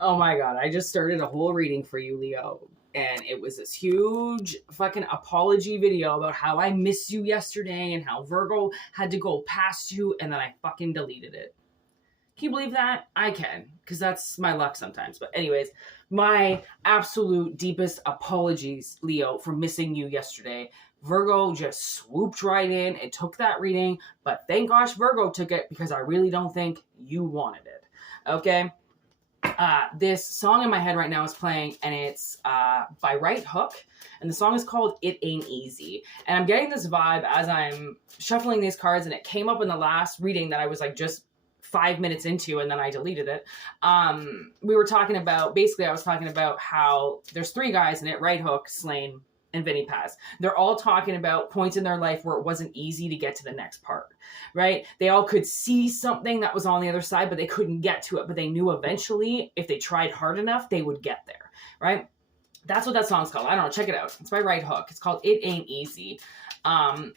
Oh my God. I just started a whole reading for you, Leo. And it was this huge fucking apology video about how I missed you yesterday and how Virgo had to go past you, and then I fucking deleted it. Can you believe that? I can, because that's my luck sometimes. But anyways, my absolute deepest apologies, Leo, for missing you yesterday. Virgo just swooped right in and took that reading, but thank gosh Virgo took it, because I really don't think you wanted it. Okay? This song in my head right now is playing, and it's by Right Hook, and the song is called It Ain't Easy. And I'm getting this vibe as I'm shuffling these cards, and it came up in the last reading that I was like just 5 minutes into, and then I deleted it. We were talking about, basically I was talking about how there's 3 guys in it: Right Hook, Slane, and Vinny Paz. They're all talking about points in their life where it wasn't easy to get to the next part, right? They all could see something that was on the other side, but they couldn't get to it. But they knew eventually, if they tried hard enough, they would get there, right? That's what that song's called. I don't know. Check it out. It's by Right Hook. It's called It Ain't Easy. And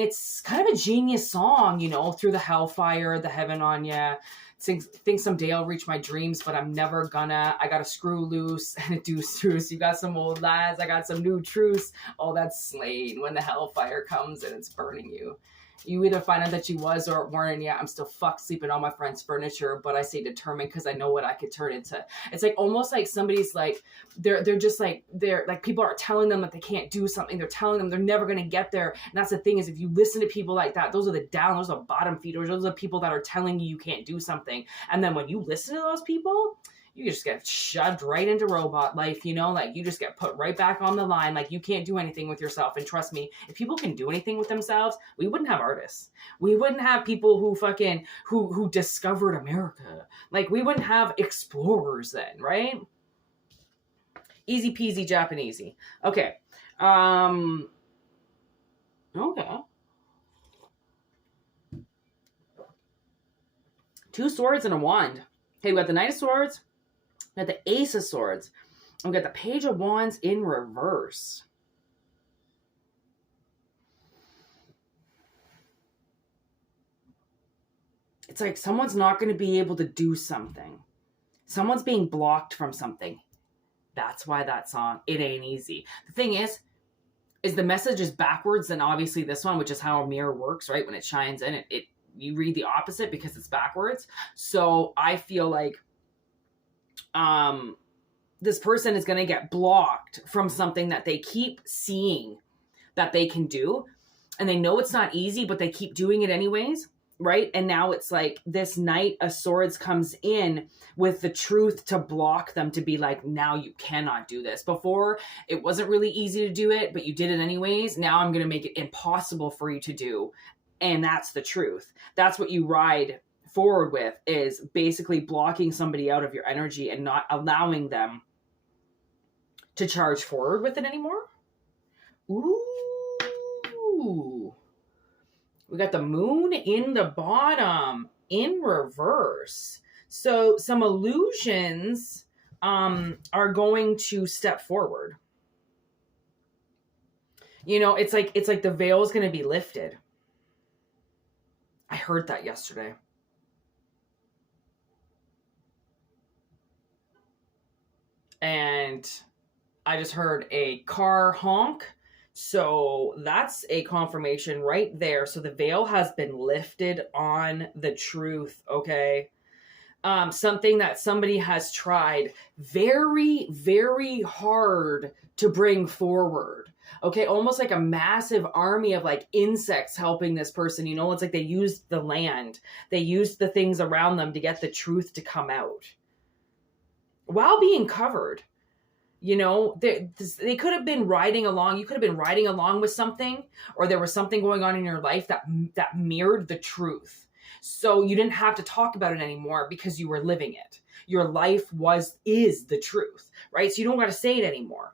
it's kind of a genius song, you know, through the hellfire, the heaven on ya. Think someday I'll reach my dreams, but I'm never gonna. I got a screw loose and a deuce truce. You got some old lads, I got some new truce. Oh, that's Slane when the hellfire comes and it's burning you. You either find out that you was or weren't, and yeah, I'm still fucked sleeping on my friend's furniture, but I say determined because I know what I could turn into. It's like almost like somebody's like, they're just like, they're like, people are telling them that they can't do something. They're telling them they're never going to get there. And that's the thing, is if you listen to people like that, those are the down, those are the bottom feeders. Those are the people that are telling you can't do something. And then when you listen to those people, you just get shoved right into robot life, you know, like you just get put right back on the line. Like you can't do anything with yourself. And trust me, if people can do anything with themselves, we wouldn't have artists. We wouldn't have people who fucking, who discovered America. Like we wouldn't have explorers then, right? Easy peasy Japanesey. Okay. Okay. 2 swords and a wand. Okay, we got the Knight of Swords. We got the Ace of Swords. And we got the Page of Wands in reverse. It's like someone's not going to be able to do something. Someone's being blocked from something. That's why that song, It Ain't Easy. The thing is the message is backwards than obviously this one, which is how a mirror works, right? When it shines in, you read the opposite because it's backwards. So I feel like this person is going to get blocked from something that they keep seeing that they can do. And they know it's not easy, but they keep doing it anyways, right? And now it's like this Knight of Swords comes in with the truth to block them, to be like, now you cannot do this. Before, it wasn't really easy to do it, but you did it anyways. Now I'm going to make it impossible for you to do. And that's the truth. That's what you ride forward with, is basically blocking somebody out of your energy and not allowing them to charge forward with it anymore. Ooh. We got the Moon in the bottom in reverse. So some illusions are going to step forward. You know, it's like the veil is going to be lifted. I heard that yesterday. And I just heard a car honk. So that's a confirmation right there. So the veil has been lifted on the truth, okay? Something that somebody has tried very, very hard to bring forward. Okay, almost like a massive army of like insects helping this person. You know, it's like they used the land. They used the things around them to get the truth to come out while being covered. You know, they could have been riding along. You could have been riding along with something, or there was something going on in your life that mirrored the truth. So you didn't have to talk about it anymore because you were living it. Your life is the truth, right? So you don't got to say it anymore.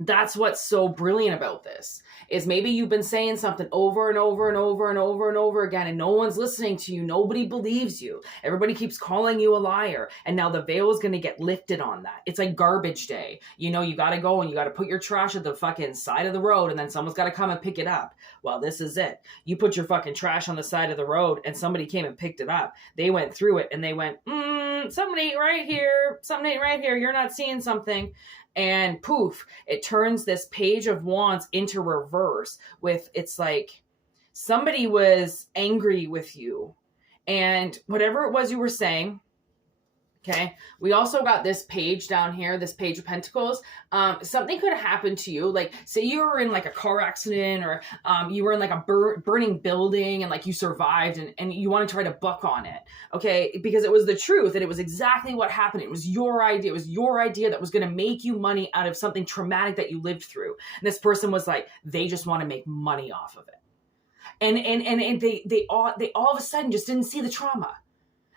That's what's so brilliant about this, is maybe you've been saying something over and over and over and over and over again, and no one's listening to you. Nobody believes you. Everybody keeps calling you a liar. And now the veil is going to get lifted on that. It's like garbage day. You know, you got to go and you got to put your trash at the fucking side of the road, and then someone's got to come and pick it up. Well, this is it. You put your fucking trash on the side of the road and somebody came and picked it up. They went through it and they went, something ain't right here. Something ain't right here. You're not seeing something. And poof, it turns this page of wands into reverse with, it's like somebody was angry with you and whatever it was you were saying. Okay. We also got this page down here, this page of pentacles. Something could have happened to you. Like say you were in like a car accident or you were in like a burning building and like you survived and you want to try to buck on it. Okay. Because it was the truth and it was exactly what happened. It was your idea. It was your idea that was going to make you money out of something traumatic that you lived through. And this person was like, they just want to make money off of it. And they all of a sudden just didn't see the trauma.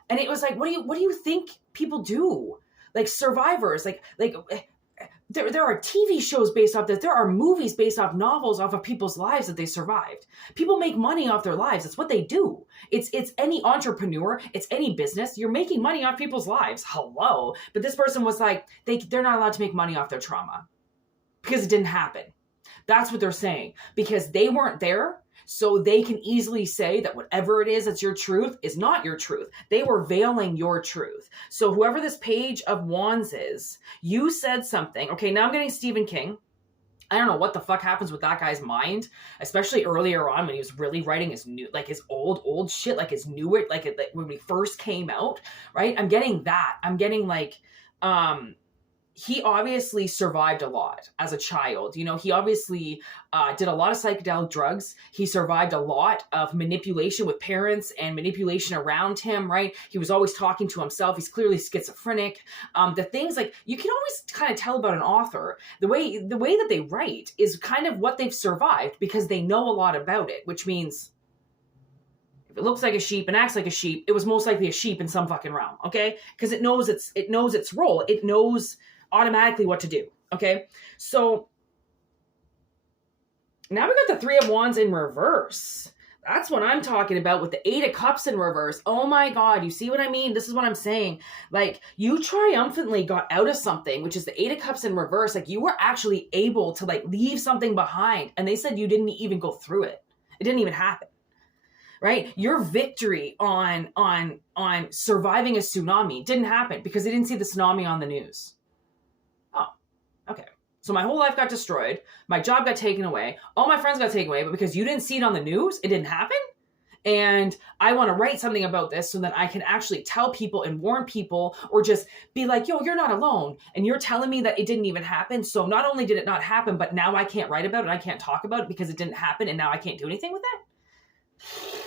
And it was like, what do you think people do? Like survivors, like there are TV shows based off this. There are movies based off novels off of people's lives that they survived. People make money off their lives. It's what they do. It's any entrepreneur. It's any business. You're making money off people's lives. Hello. But this person was like, they're not allowed to make money off their trauma because it didn't happen. That's what they're saying, because they weren't there. So they can easily say that whatever it is that's your truth is not your truth. They were veiling your truth. So whoever this page of wands is, you said something. Okay, now I'm getting Stephen King. I don't know what the fuck happens with that guy's mind, especially earlier on when he was really writing his new, like his old shit, like his newer, like when he first came out, right? I'm getting that. I'm getting like, he obviously survived a lot as a child. You know, he obviously did a lot of psychedelic drugs. He survived a lot of manipulation with parents and manipulation around him, right? He was always talking to himself. He's clearly schizophrenic. The things like, you can always kind of tell about an author. The way that they write is kind of what they've survived because they know a lot about it, which means if it looks like a sheep and acts like a sheep, it was most likely a sheep in some fucking realm, okay? Because it knows its role. It knows automatically what to do. Okay. So now we got the Three of Wands in reverse. That's what I'm talking about with the Eight of Cups in reverse. Oh my God. You see what I mean? This is what I'm saying. Like you triumphantly got out of something, which is the Eight of Cups in reverse. Like you were actually able to like leave something behind. And they said you didn't even go through it. It didn't even happen. Right? Your victory on surviving a tsunami didn't happen because they didn't see the tsunami on the news. Okay, so my whole life got destroyed. My job got taken away. All my friends got taken away, but because you didn't see it on the news, it didn't happen. And I want to write something about this so that I can actually tell people and warn people or just be like, yo, you're not alone. And you're telling me that it didn't even happen. So not only did it not happen, but now I can't write about it. I can't talk about it because it didn't happen. And now I can't do anything with it.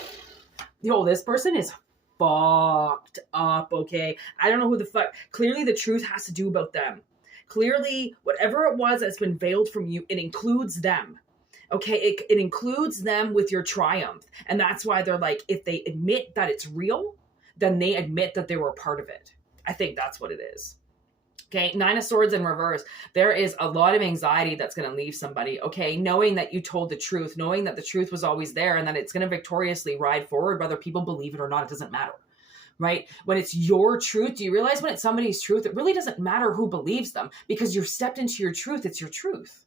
Yo, this person is fucked up, okay? I don't know who the fuck. Clearly the truth has to do about them. Clearly, whatever it was that's been veiled from you, it includes them. Okay, it includes them with your triumph. And that's why they're like, if they admit that it's real, then they admit that they were a part of it. I think that's what it is. Okay, Nine of Swords in reverse. There is a lot of anxiety that's going to leave somebody, okay? Knowing that you told the truth, knowing that the truth was always there and that it's going to victoriously ride forward, whether people believe it or not, it doesn't matter. Right? When it's your truth, do you realize when it's somebody's truth, it really doesn't matter who believes them because you've stepped into your truth. It's your truth.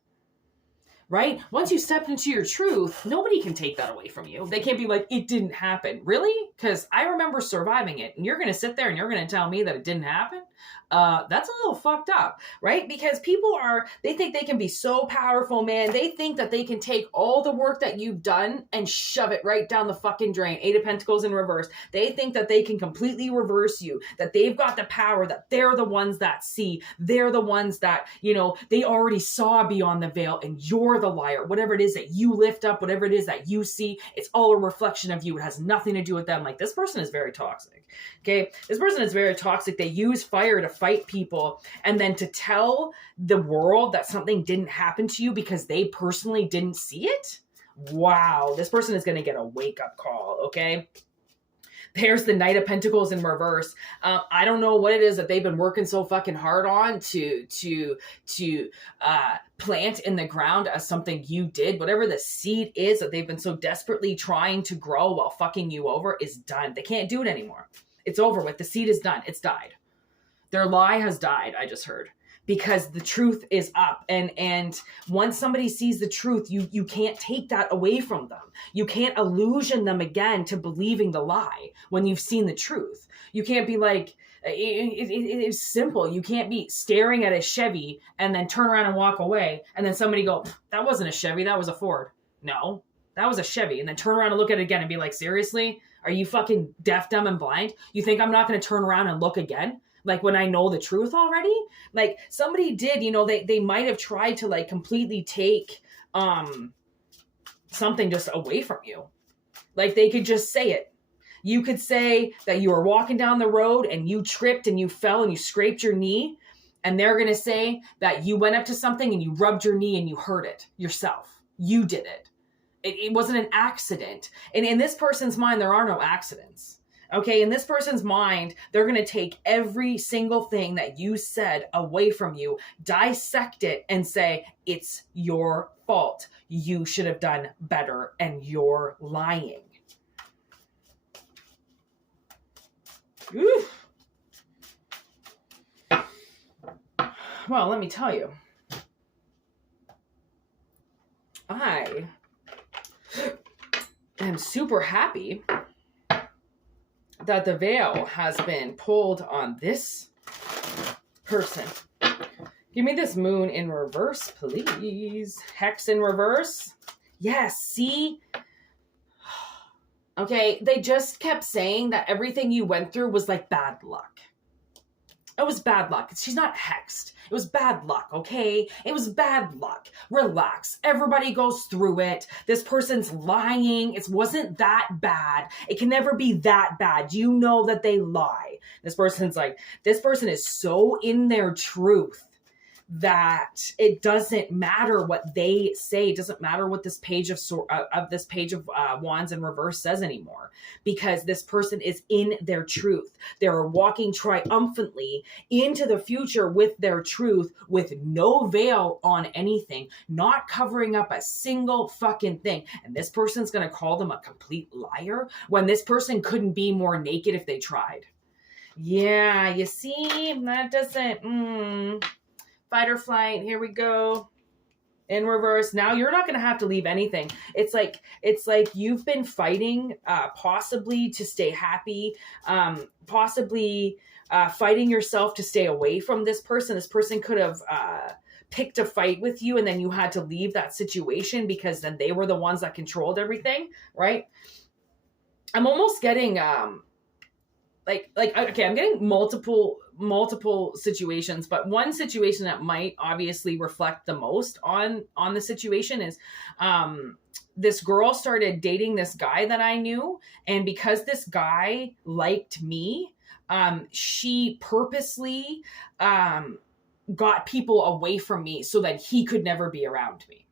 Right? Once you stepped into your truth, nobody can take that away from you. They can't be like, it didn't happen. Really? Because I remember surviving it. And you're going to sit there and you're going to tell me that it didn't happen? That's a little fucked up, right? Because people they think they can be so powerful, man. They think that they can take all the work that you've done and shove it right down the fucking drain. Eight of Pentacles in reverse. They think that they can completely reverse you, that they've got the power, that they're the ones that see. They're the ones that, you know, they already saw beyond the veil and you're the liar. Whatever it is that you lift up, whatever it is that you see, it's all a reflection of you. It has nothing to do with them. Like this person is very toxic. Okay. This person is very toxic. They use fire to fight people and then to tell the world that something didn't happen to you because they personally didn't see it. Wow. This person is going to get a wake up call. Okay. There's the Knight of Pentacles in reverse. I don't know what it is that they've been working so fucking hard on to plant in the ground as something you did. Whatever the seed is that they've been so desperately trying to grow while fucking you over is done. They can't do it anymore. It's over with. The seed is done. It's died. Their lie has died, I just heard. because the truth is up. And once somebody sees the truth, you can't take that away from them. You can't illusion them again to believing the lie when you've seen the truth. You can't be like, it's simple. You can't be staring at a Chevy and then turn around and walk away and then somebody go, that wasn't a Chevy, that was a Ford. No, that was a Chevy. And then turn around and look at it again and be like, seriously? Are you fucking deaf, dumb, and blind? You think I'm not going to turn around and look again? Like when I know the truth already? Like somebody did, they might have tried to like completely take something just away from you. Like they could just say it. You could say that you were walking down the road and you tripped and you fell and you scraped your knee. And they're going to say that you went up to something and you rubbed your knee and you hurt it yourself. You did it. It wasn't an accident. And in this person's mind, there are no accidents. Okay, in this person's mind, they're going to take every single thing that you said away from you, dissect it, and say, it's your fault. You should have done better, and you're lying. Oof. Well, let me tell you. I am super happy that the veil has been pulled on this person. Give me this moon in reverse, please. Hex in reverse. Yes, see? Okay, they just kept saying that everything you went through was like bad luck. It was bad luck. She's not hexed. It was bad luck, okay? It was bad luck. Relax. Everybody goes through it. This person's lying. It wasn't that bad. It can never be that bad. You know that they lie. This person is so in their truth that it doesn't matter what they say. It doesn't matter what this page of wands in reverse says anymore, because this person is in their truth. They're walking triumphantly into the future with their truth, with no veil on anything, not covering up a single fucking thing. And this person's going to call them a complete liar when this person couldn't be more naked if they tried. Yeah, you see, that doesn't... Fight or flight. Here we go. In reverse. Now you're not going to have to leave anything. It's like you've been fighting, possibly to stay happy, possibly fighting yourself to stay away from this person. This person could have picked a fight with you, and then you had to leave that situation because then they were the ones that controlled everything, right? I'm almost getting okay, I'm getting multiple situations, but one situation that might obviously reflect the most on the situation is this girl started dating this guy that I knew, and because this guy liked me, she purposely got people away from me so that he could never be around me.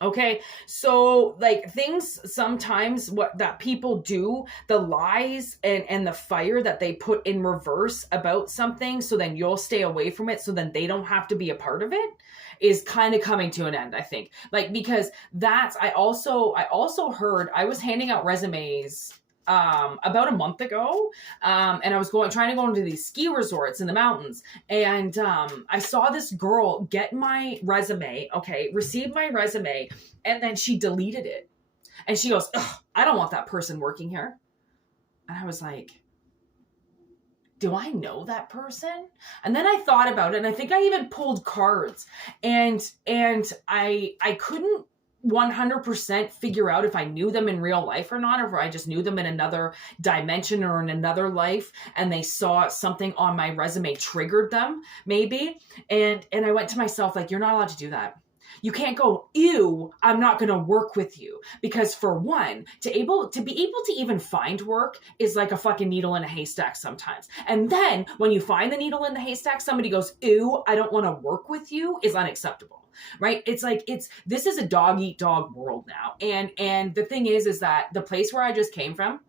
Okay, so like things sometimes that people do, the lies and the fire that they put in reverse about something, so then you'll stay away from it, so then they don't have to be a part of it, is kind of coming to an end, I think. Like, because I also heard, I was handing out resumes about a month ago, and I was trying to go into these ski resorts in the mountains, and I saw this girl get my resume, receive my resume, and then she deleted it, and she goes, I don't want that person working here. And I was like, do I know that person? And then I thought about it, and I think I even pulled cards, and I couldn't 100% figure out if I knew them in real life or not, or if I just knew them in another dimension or in another life, and they saw something on my resume triggered them, maybe. And I went to myself, like, you're not allowed to do that. You can't go, ew, I'm not going to work with you. Because for one, to be able to even find work is like a fucking needle in a haystack sometimes. And then when you find the needle in the haystack, somebody goes, ew, I don't want to work with you, is unacceptable. Right? It's like, this is a dog eat dog world now. And the thing is that the place where I just came from,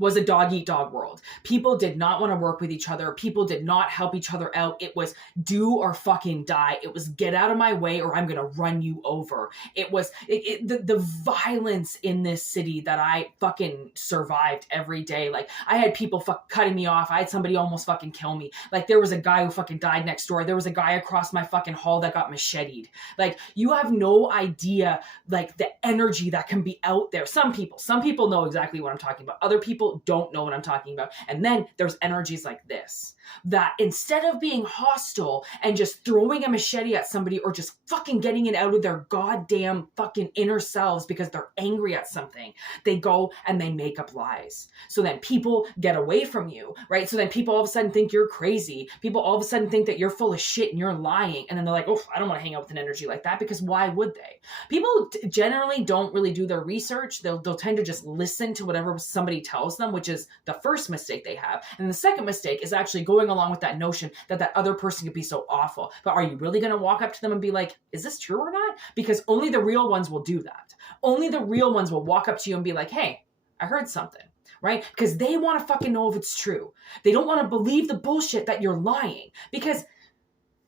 was a dog eat dog world. People did not want to work with each other. People did not help each other out. It was do or fucking die. It was get out of my way or I'm going to run you over. It was the violence in this city that I fucking survived every day. Like I had people cutting me off. I had somebody almost fucking kill me. Like there was a guy who fucking died next door. There was a guy across my fucking hall that got macheted. Like you have no idea like the energy that can be out there. Some people know exactly what I'm talking about. Other people don't know what I'm talking about. And then there's energies like this that instead of being hostile and just throwing a machete at somebody or just fucking getting it out of their goddamn fucking inner selves because they're angry at something, they go and they make up lies. So then people get away from you, right? So then people all of a sudden think you're crazy. People all of a sudden think that you're full of shit and you're lying. And then they're like, oh, I don't want to hang out with an energy like that, because why would they? People generally don't really do their research. They'll tend to just listen to whatever somebody tells them, which is the first mistake they have. And the second mistake is actually going along with that notion that that other person could be so awful. But are you really going to walk up to them and be like, is this true or not? Because only the real ones will do that. Only the real ones will walk up to you and be like, hey, I heard something, right? Because they want to fucking know if it's true. They don't want to believe the bullshit that you're lying, because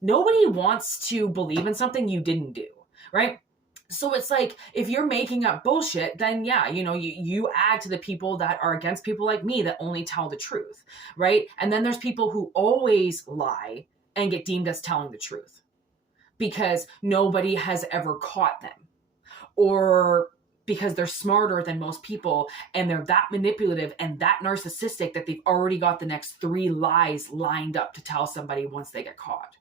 nobody wants to believe in something you didn't do, right? So it's like, if you're making up bullshit, then yeah, you add to the people that are against people like me that only tell the truth, right? And then there's people who always lie and get deemed as telling the truth because nobody has ever caught them, or because they're smarter than most people and they're that manipulative and that narcissistic that they've already got the next 3 lies lined up to tell somebody once they get caught,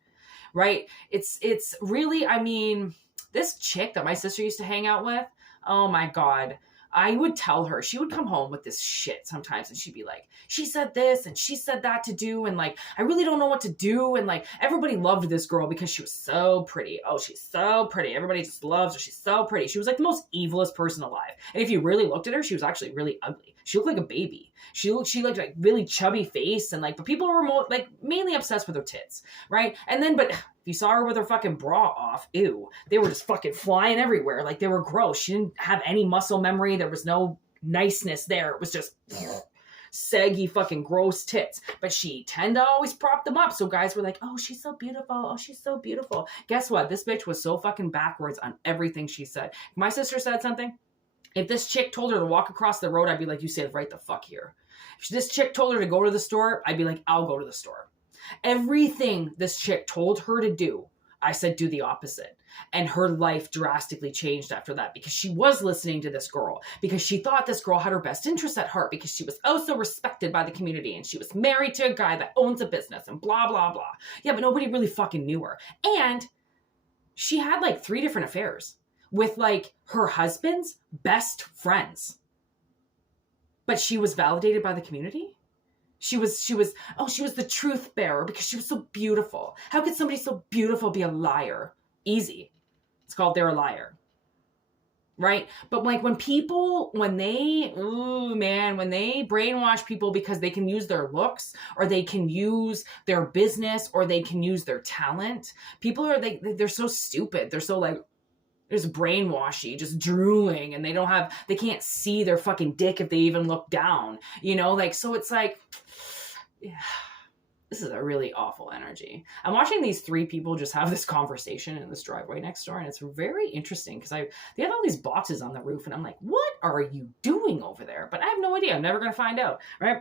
right? It's really, I mean, this chick that my sister used to hang out with, oh my God, I would tell her, she would come home with this shit sometimes and she'd be like, she said this and she said that to do. And like, I really don't know what to do. And like, everybody loved this girl because she was so pretty. Oh, she's so pretty. Everybody just loves her. She's so pretty. She was like the most evilest person alive. And if you really looked at her, she was actually really ugly. She looked like a baby. She looked like really chubby face. And like, but people were more like mainly obsessed with her tits. Right. And then, but if you saw her with her fucking bra off, ew, they were just fucking flying everywhere. Like they were gross. She didn't have any muscle memory. There was no niceness there. It was just saggy fucking gross tits. But she tended to always prop them up. So guys were like, oh, she's so beautiful. Oh, she's so beautiful. Guess what? This bitch was so fucking backwards on everything she said. If my sister said something, if this chick told her to walk across the road, I'd be like, you said right the fuck here. If this chick told her to go to the store, I'd be like, I'll go to the store. Everything this chick told her to do, I said, do the opposite. And her life drastically changed after that because she was listening to this girl, because she thought this girl had her best interests at heart, because she was also respected by the community and she was married to a guy that owns a business and blah, blah, blah. Yeah, but nobody really fucking knew her. And she had like 3 different affairs with like her husband's best friends. But she was validated by the community. She was the truth bearer because she was so beautiful. How could somebody so beautiful be a liar? Easy. It's called they're a liar. Right? But like when they brainwash people because they can use their looks or they can use their business or they can use their talent, people are they're so stupid. They're so like, just brainwashy, just drooling, and they can't see their fucking dick if they even look down, like, so it's like, yeah, this is a really awful energy. I'm watching these 3 people just have this conversation in this driveway next door, and it's very interesting because they have all these boxes on the roof, and I'm like, what are you doing over there? But I have no idea. I'm never going to find out, right?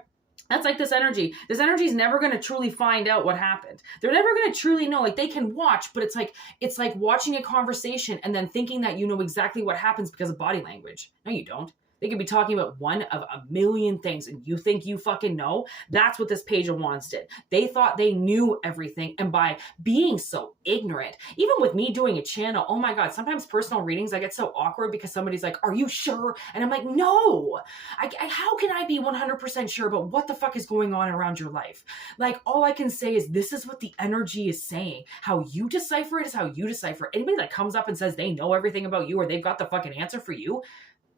That's like this energy. This energy is never going to truly find out what happened. They're never going to truly know. Like they can watch, but it's like watching a conversation and then thinking that you know exactly what happens because of body language. No, you don't. They could be talking about one of a million things and you think you fucking know. That's what this Page of Wands did. They thought they knew everything. And by being so ignorant, even with me doing a channel, oh my God, sometimes personal readings, I get so awkward because somebody's like, are you sure? And I'm like, no, how can I be 100% sure about what the fuck is going on around your life? Like all I can say is this is what the energy is saying. How you decipher it is how you decipher it. Anybody that comes up and says they know everything about you or they've got the fucking answer for you,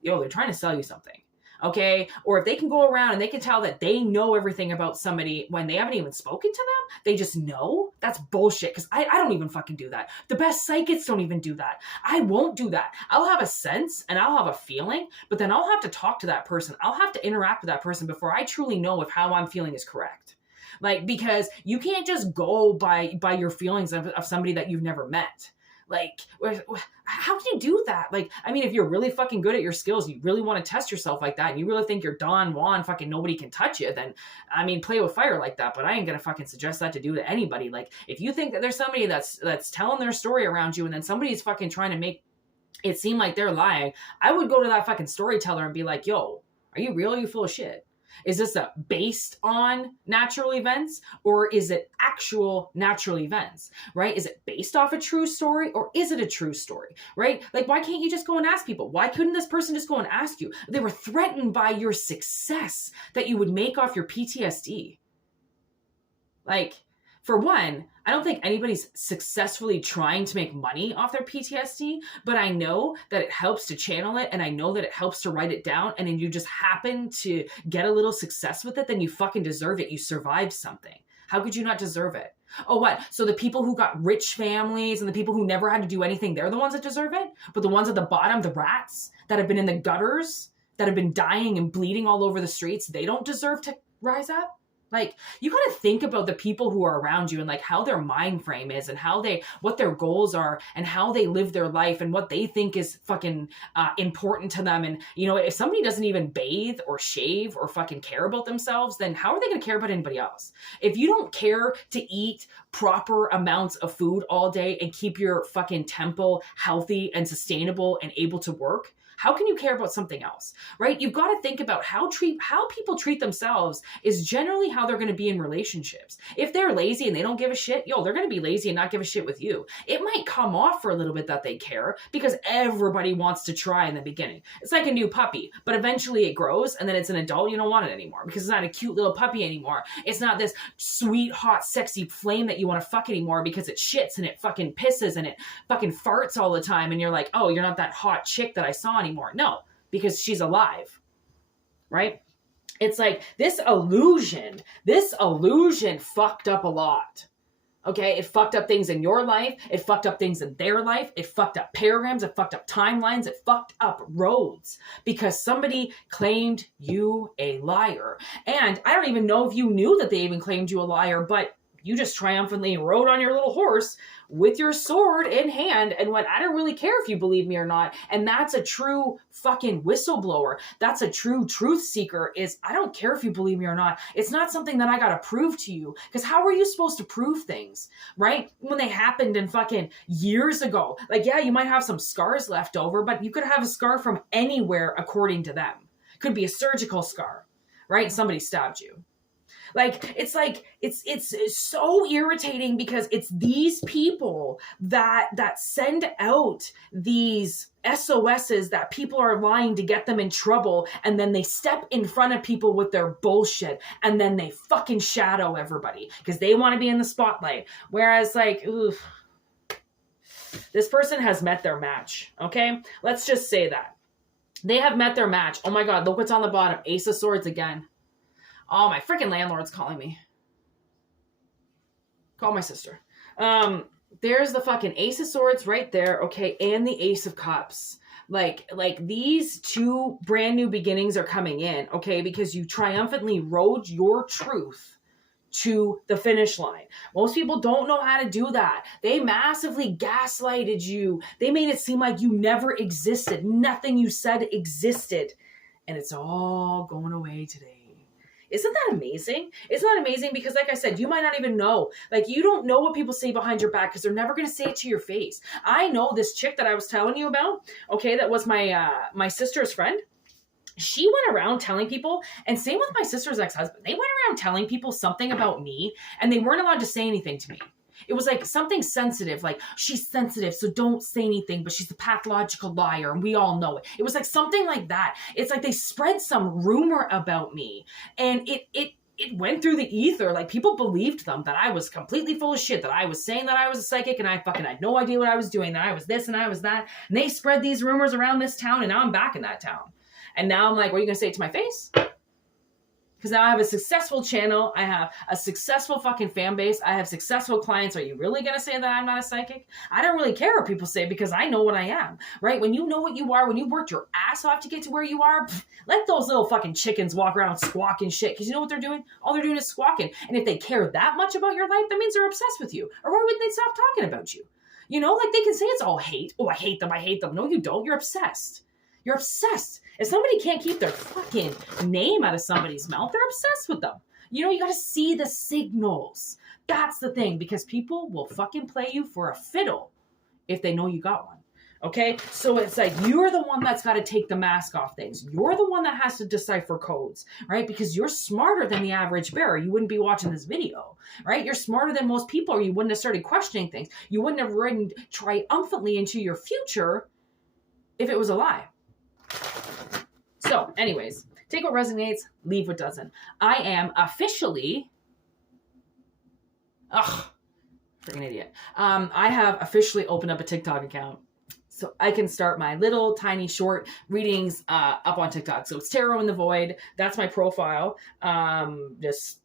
they're trying to sell you something. okay? Or if they can go around and they can tell that they know everything about somebody when they haven't even spoken to them, they just know, that's bullshit. Because I don't even fucking do that. The best psychics don't even do that. I won't do that. I'll have a sense and I'll have a feeling, but then I'll have to talk to that person. I'll have to interact with that person before I truly know if how I'm feeling is correct. Like, because you can't just go by your feelings of somebody that you've never met. Like, how can you do that? Like, I mean, if you're really fucking good at your skills, you really want to test yourself like that, and you really think you're Don Juan, fucking nobody can touch you, then, I mean, play with fire like that, but I ain't gonna fucking suggest that to do to anybody. Like, if you think that there's somebody that's telling their story around you, and then somebody's fucking trying to make it seem like they're lying, I would go to that fucking storyteller and be like, yo, are you real? Are you full of shit? Is this based on natural events, or is it actual natural events, right? Is it based off a true story, or is it a true story, right? Like, why can't you just go and ask people? Why couldn't this person just go and ask you? They were threatened by your success that you would make off your PTSD. Like, for one, I don't think anybody's successfully trying to make money off their PTSD, but I know that it helps to channel it, and I know that it helps to write it down, and then you just happen to get a little success with it, then you fucking deserve it. You survived something. How could you not deserve it? Oh, what? So the people who got rich families and the people who never had to do anything, they're the ones that deserve it? But the ones at the bottom, the rats that have been in the gutters, that have been dying and bleeding all over the streets, they don't deserve to rise up? Like, you got to think about the people who are around you and like how their mind frame is and what their goals are and how they live their life and what they think is fucking important to them. And, you know, if somebody doesn't even bathe or shave or fucking care about themselves, then how are they going to care about anybody else? If you don't care to eat proper amounts of food all day and keep your fucking temple healthy and sustainable and able to work, how can you care about something else, right? You've got to think about how people treat themselves is generally how they're going to be in relationships. If they're lazy and they don't give a shit, they're going to be lazy and not give a shit with you. It might come off for a little bit that they care because everybody wants to try in the beginning. It's like a new puppy, but eventually it grows and then it's an adult. You don't want it anymore because it's not a cute little puppy anymore. It's not this sweet, hot, sexy flame that you want to fuck anymore because it shits and it fucking pisses and it fucking farts all the time. And you're like, oh, you're not that hot chick that I saw anymore. No, because she's alive, right? It's like this illusion fucked up a lot. Okay, it fucked up things in your life. It fucked up things in their life. It fucked up paragrams. It fucked up timelines. It fucked up roads because somebody claimed you a liar. And I don't even know if you knew that they even claimed you a liar, but you just triumphantly rode on your little horse with your sword in hand and went, I don't really care if you believe me or not. And that's a true fucking whistleblower. That's a true truth seeker is, I don't care if you believe me or not. It's not something that I got to prove to you. Because how are you supposed to prove things, right? When they happened in fucking years ago. Like, yeah, you might have some scars left over, but you could have a scar from anywhere according to them. Could be a surgical scar, right? Somebody stabbed you. It's so irritating because it's these people that send out these SOSs that people are lying to get them in trouble, and then they step in front of people with their bullshit, and then they fucking shadow everybody because they want to be in the spotlight. Whereas, like, oof, this person has met their match, okay? Let's just say that. They have met their match. Oh my God, look what's on the bottom. Ace of Swords again. Oh, my freaking landlord's calling me. Call my sister. There's the fucking Ace of Swords right there, okay, and the Ace of Cups. Like these two brand new beginnings are coming in, okay, because you triumphantly rode your truth to the finish line. Most people don't know how to do that. They massively gaslighted you. They made it seem like you never existed. Nothing you said existed. And it's all going away today. Isn't that amazing? Isn't that amazing? Because like I said, you might not even know. Like, you don't know what people say behind your back because they're never going to say it to your face. I know this chick that I was telling you about, okay, that was my sister's friend. She went around telling people, and same with my sister's ex-husband. They went around telling people something about me, and they weren't allowed to say anything to me. It was like something sensitive, like she's sensitive, so don't say anything, but she's a pathological liar, and we all know it. It was like something like that. It's like they spread some rumor about me, and it went through the ether. Like, people believed them, that I was completely full of shit, that I was saying that I was a psychic, and I fucking had no idea what I was doing, that I was this and I was that. And they spread these rumors around this town, and now I'm back in that town. And now I'm like, what are you going to say to my face? Because now I have a successful channel. I have a successful fucking fan base. I have successful clients. Are you really going to say that I'm not a psychic? I don't really care what people say because I know what I am, right? When you know what you are, when you worked your ass off to get to where you are, let those little fucking chickens walk around squawking shit. Because you know what they're doing? All they're doing is squawking. And if they care that much about your life, that means they're obsessed with you. Or why wouldn't they stop talking about you? You know, like they can say it's all hate. Oh, I hate them. I hate them. No, you don't. You're obsessed. You're obsessed. If somebody can't keep their fucking name out of somebody's mouth, they're obsessed with them. You know, you got to see the signals. That's the thing, because people will fucking play you for a fiddle if they know you got one. Okay? So it's like you're the one that's got to take the mask off things. You're the one that has to decipher codes, right? Because you're smarter than the average bearer. You wouldn't be watching this video, right? You're smarter than most people, or you wouldn't have started questioning things. You wouldn't have ridden triumphantly into your future if it was a lie. So, anyways, take what resonates, leave what doesn't. I am officially, freaking idiot. I have officially opened up a TikTok account so I can start my little tiny short readings up on TikTok. So it's Tarot in the Void. That's my profile. Just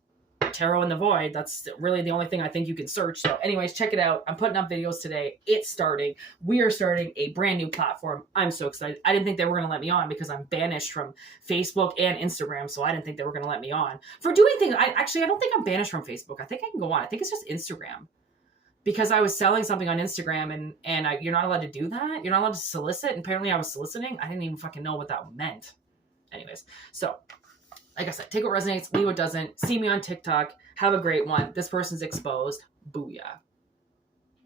Tarot in the Void. That's really the only thing I think you can search. So anyways, check it out. I'm putting up videos today. It's starting. We are starting a brand new platform. I'm so excited. I didn't think they were going to let me on because I'm banished from Facebook and Instagram. So I didn't think they were going to let me on for doing things. I don't think I'm banished from Facebook. I think I can go on. I think it's just Instagram because I was selling something on Instagram and you're not allowed to do that. You're not allowed to solicit. And apparently I was soliciting. I didn't even fucking know what that meant. Anyways, so like I said, take what resonates, leave what doesn't. See me on TikTok. Have a great one. This person's exposed. Booyah.